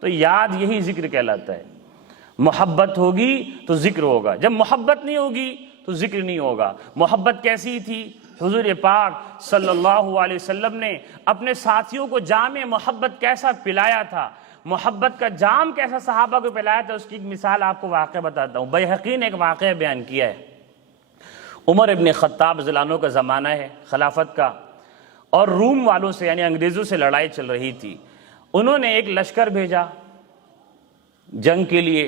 تو یاد یہی ذکر کہلاتا ہے۔ محبت ہوگی تو ذکر ہوگا، جب محبت نہیں ہوگی تو ذکر نہیں ہوگا۔ محبت کیسی تھی؟ حضور پاک صلی اللہ علیہ وسلم نے اپنے ساتھیوں کو جام محبت کیسا پلایا تھا، محبت کا جام کیسا صحابہ کو پلایا تھا، اس کی ایک مثال آپ کو واقعہ بتاتا ہوں۔ بیہقی نے ایک واقعہ بیان کیا ہے۔ عمر ابن خطاب رضی اللہ عنہ کا زمانہ ہے خلافت کا، اور روم والوں سے یعنی انگریزوں سے لڑائی چل رہی تھی۔ انہوں نے ایک لشکر بھیجا جنگ کے لیے،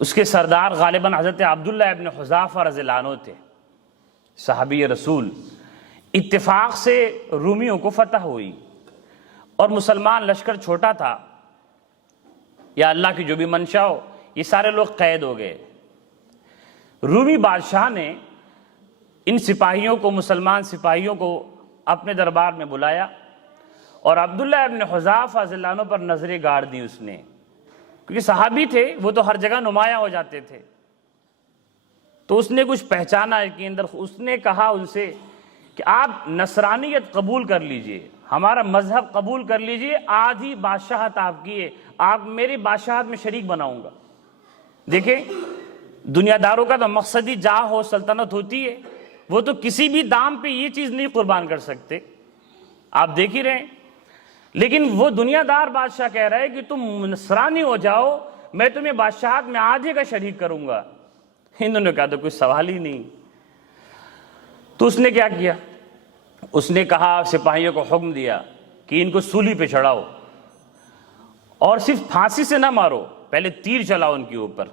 اس کے سردار غالباً حضرت عبداللہ ابن حذافہ رضی اللہ عنہ تھے، صحابی رسول۔ اتفاق سے رومیوں کو فتح ہوئی اور مسلمان لشکر چھوٹا تھا، یا اللہ کی جو بھی منشا ہو، یہ سارے لوگ قید ہو گئے۔ رومی بادشاہ نے ان سپاہیوں کو، مسلمان سپاہیوں کو اپنے دربار میں بلایا، اور عبداللہ ابن حذافہ رضی اللہ عنہ پر نظریں گاڑ دی اس نے، کیونکہ صحابی تھے، وہ تو ہر جگہ نمایاں ہو جاتے تھے۔ تو اس نے کچھ پہچانا ہے کہ اندر، اس نے کہا ان سے کہ آپ نصرانیت قبول کر لیجئے، ہمارا مذہب قبول کر لیجئے، آدھی بادشاہت آپ کی ہے، آپ میری بادشاہت میں شریک بناؤں گا۔ دیکھیں، دنیا داروں کا تو مقصدی جاہ ہو، سلطنت ہوتی ہے، وہ تو کسی بھی دام پہ یہ چیز نہیں قربان کر سکتے، آپ دیکھ ہی رہے ہیں۔ لیکن وہ دنیا دار بادشاہ کہہ رہا ہے کہ تم نصرانی ہو جاؤ، میں تمہیں بادشاہت میں آدھے کا شریک کروں گا۔ انہوں نے کہا تو کوئی سوال ہی نہیں۔ تو اس نے کیا کیا؟ اس نے کہا، سپاہیوں کو حکم دیا کہ ان کو سولی پہ چڑھاؤ، اور صرف پھانسی سے نہ مارو، پہلے تیر چلاؤ ان کے اوپر،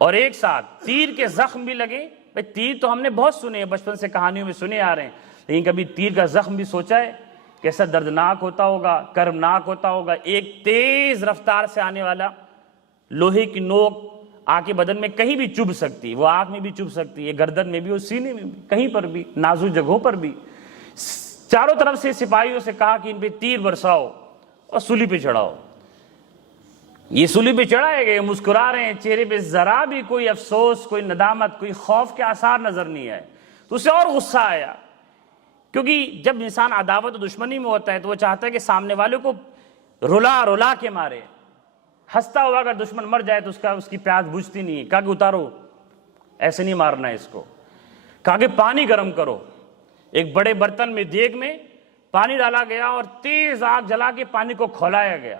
اور ایک ساتھ تیر کے زخم بھی لگے۔ تیر تو ہم نے بہت سنے ہیں، بچپن سے کہانیوں میں سنے آ رہے ہیں، لیکن کبھی تیر کا زخم بھی سوچا ہے کیسا دردناک ہوتا ہوگا، کربناک ہوتا ہوگا؟ ایک تیز رفتار سے آنے والا لوہے کی نوک آ کے بدن میں کہیں بھی چبھ سکتی، وہ آنکھ میں بھی چبھ سکتی ہے، گردن میں بھی، اور سینے میں بھی، کہیں پر بھی، نازک جگہوں پر بھی۔ چاروں طرف سے سپاہیوں سے کہا کہ ان پہ تیر برساؤ اور سولی پہ چڑھاؤ۔ یہ سولی پہ چڑھائے گئے، مسکرا رہے ہیں، چہرے پہ ذرا بھی کوئی افسوس، کوئی ندامت، کوئی خوف کے آثار نظر نہیں آئے۔ تو اسے اور غصہ آیا، کیونکہ جب انسان عداوت و دشمنی میں ہوتا ہے تو وہ چاہتا ہے کہ سامنے والے کو رلا رلا کے مارے۔ ہنستا ہوا اگر دشمن مر جائے تو اس کی پیاس بجھتی نہیں۔ کہا کہ اتارو، ایسے نہیں مارنا ہے اس کو۔ کہا کہ پانی گرم کرو۔ ایک بڑے برتن میں، دیگ میں پانی ڈالا گیا، اور تیز آگ جلا کے پانی کو کھولایا گیا۔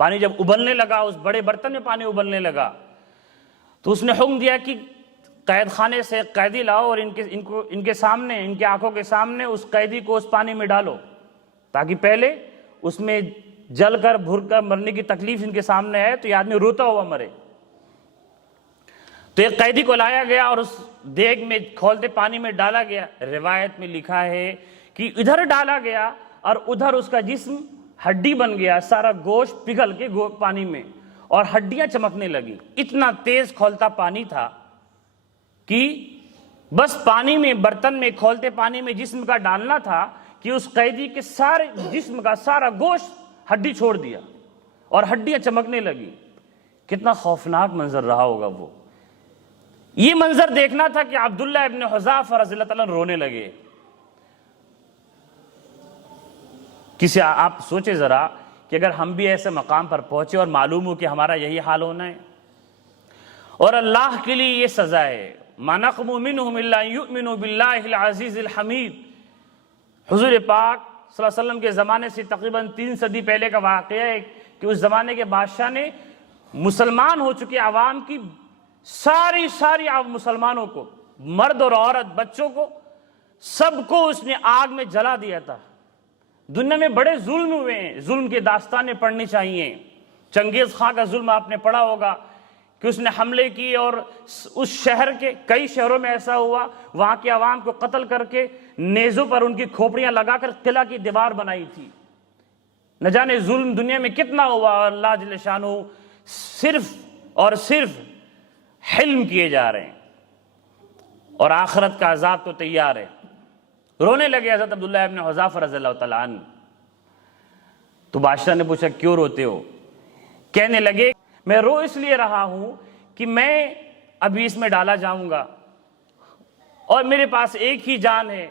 پانی جب ابلنے لگا، اس بڑے برتن میں پانی ابلنے لگا، تو اس نے حکم دیا کہ قید خانے سے قیدی لاؤ، اور ان کے سامنے، ان کے آنکھوں کے سامنے اس قیدی کو اس پانی میں ڈالو، تاکہ پہلے اس میں جل کر بھر کر مرنے کی تکلیف ان کے سامنے آئے تو یہ آدمی روتا ہوا مرے۔ تو ایک قیدی کو لایا گیا اور اس دیگ میں کھولتے پانی میں ڈالا گیا۔ روایت میں لکھا ہے کہ ادھر ڈالا گیا اور ادھر اس کا جسم ہڈی بن گیا، سارا گوشت پگھل کے پانی میں، اور ہڈیاں چمکنے لگی۔ اتنا تیز کھولتا پانی تھا کہ بس پانی میں، برتن میں کھولتے پانی میں جسم کا ڈالنا تھا کہ اس قیدی کے سارے جسم کا سارا گوشت ہڈی چھوڑ دیا اور ہڈیاں چمکنے لگی۔ کتنا خوفناک منظر رہا ہوگا وہ۔ یہ منظر دیکھنا تھا کہ عبداللہ ابن حذافہ رضی اللہ تعالیٰ رونے لگے۔ کسی آپ سوچے ذرا کہ اگر ہم بھی ایسے مقام پر پہنچے اور معلوم ہو کہ ہمارا یہی حال ہونا ہے، اور اللہ کے لیے یہ سزا ہے، مَا نَقْمُ مِنْهُمْ إِلَّا أَن يُؤْمِنُوا بِاللَّهِ الْعَزِيزِ الْحَمِيدِ۔ حضور پاک صلی اللہ علیہ وسلم کے زمانے سے تقریباً 3 صدی پہلے کا واقعہ ہے کہ اس زمانے کے بادشاہ نے مسلمان ہو چکے عوام کی ساری مسلمانوں کو، مرد اور عورت، بچوں کو، سب کو اس نے آگ میں جلا دیا تھا۔ دنیا میں بڑے ظلم ہوئے ہیں، ظلم کی داستانیں پڑھنی چاہیے۔ چنگیز خان کا ظلم آپ نے پڑھا ہوگا کہ اس نے حملے کیے، اور اس شہر کے کئی شہروں میں ایسا ہوا، وہاں کے عوام کو قتل کر کے نیزوں پر ان کی کھوپڑیاں لگا کر قلعہ کی دیوار بنائی تھی۔ نہ جانے ظلم دنیا میں کتنا ہوا، اور اللہ جل شانہ صرف اور صرف حلم کیے جا رہے ہیں، اور آخرت کا عذاب تو تیار ہے۔ رونے لگے حضرت عبداللہ ابن حذافہ رضی اللہ تعالیٰ عنہ۔ تو بادشاہ نے پوچھا کیوں روتے ہو؟ کہنے لگے میں رو اس لیے رہا ہوں کہ میں ابھی اس میں ڈالا جاؤں گا، اور میرے پاس ایک ہی جان ہے،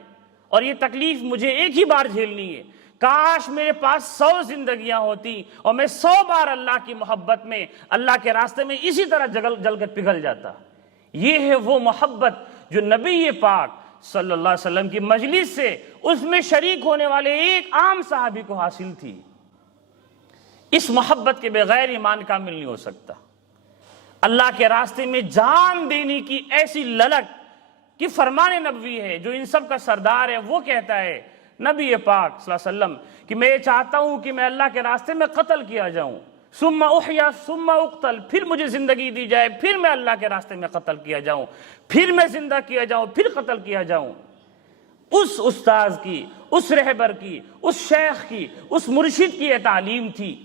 اور یہ تکلیف مجھے ایک ہی بار جھیلنی ہے۔ کاش میرے پاس 100 زندگیاں ہوتی اور میں 100 بار اللہ کی محبت میں، اللہ کے راستے میں اسی طرح جل کر پگھل جاتا۔ یہ ہے وہ محبت جو نبی پاک صلی اللہ علیہ وسلم کی مجلس سے اس میں شریک ہونے والے ایک عام صحابی کو حاصل تھی۔ اس محبت کے بغیر ایمان کامل نہیں ہو سکتا۔ اللہ کے راستے میں جان دینے کی ایسی للک کہ فرمان نبوی ہے، جو ان سب کا سردار ہے، وہ کہتا ہے نبی پاک صلی اللہ علیہ وسلم کہ میں یہ چاہتا ہوں کہ میں اللہ کے راستے میں قتل کیا جاؤں، ثم احیا ثم اقتل، پھر مجھے زندگی دی جائے، پھر میں اللہ کے راستے میں قتل کیا جاؤں، پھر میں زندہ کیا جاؤں، پھر قتل کیا جاؤں۔ اس استاذ کی، اس رہبر کی، اس شیخ کی، اس مرشد کی یہ تعلیم تھی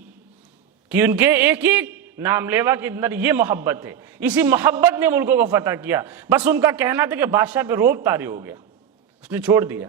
کہ ان کے ایک ایک نام لیوا کے اندر یہ محبت ہے۔ اسی محبت نے ملکوں کو فتح کیا۔ بس ان کا کہنا تھا کہ بادشاہ پہ روب طاری ہو گیا، اس نے چھوڑ دیا۔